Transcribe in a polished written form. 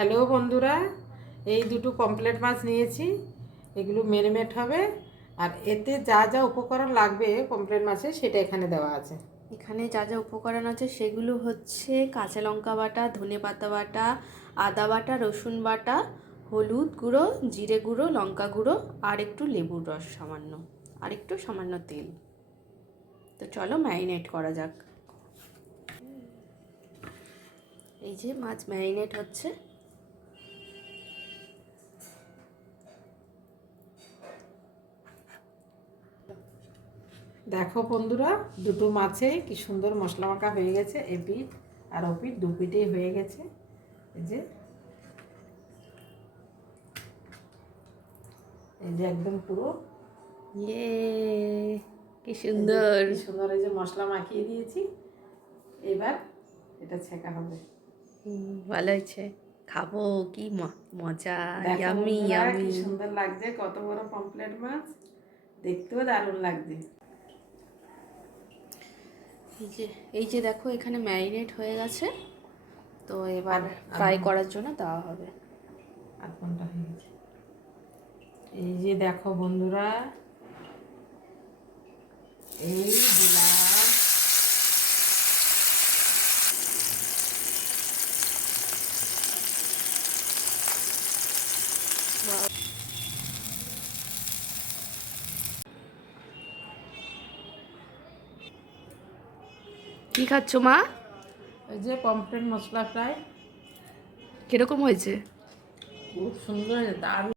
Hello বন্ধুরা, এই দুটো পমফ্রেট মাছ নিয়েছি। এগুলো মেরিনেট হবে। আর এতে যা যা উপকরণ লাগবে পমফ্রেট মাছে সেটা এখানে দেওয়া আছে। এখানে যা যা উপকরণ আছে সেগুলো হচ্ছে কাঁচা লঙ্কা বাটা, ধনেপাতা বাটা, আদা বাটা, রসুন বাটা, হলুদ গুঁড়ো, জিরে গুঁড়ো, লঙ্কা গুঁড়ো আর একটু লেবুর রস সামান্য, আর একটু সামান্য তেল। তো চলো ম্যারিনেট করা যাক। এই যে মাছ ম্যারিনেট হচ্ছে। দেখো বন্ধুরা, দুটো মাছে কি সুন্দর মশলা মাখা হয়ে গেছে। এপিঠ আর ওপিঠ দু পিঠেই হয়ে গেছে। এই যে একদম পুরো ইয়ে, কি সুন্দর! কি সুন্দর! এই যে মশলা মাখিয়ে দিয়েছি। এবার এটা ছেঁকা হবে। ভালো হয়েছে, খাবো। কি মজা! দেখো ইয়ামি বন্ধুরা, কি ইয়ামি। সুন্দর লাগছে, কত বড় পমফ্রেট মাছ, দেখতেও দারুণ লাগছে। এই যে দেখো, এখানে ম্যারিনেট হয়ে গেছে। তো এবার ফ্রাই আধ করার জন্য দেওয়া হবে। আধ ঘন্টা হয়ে গেছে। এই যে দেখো বন্ধুরা, এই দিলাম। কি খাচ্ছ মা? এই যে পমফ্রেট মশলা ফ্রাই। কিরকম হয়েছে? খুব সুন্দর, দারুণ।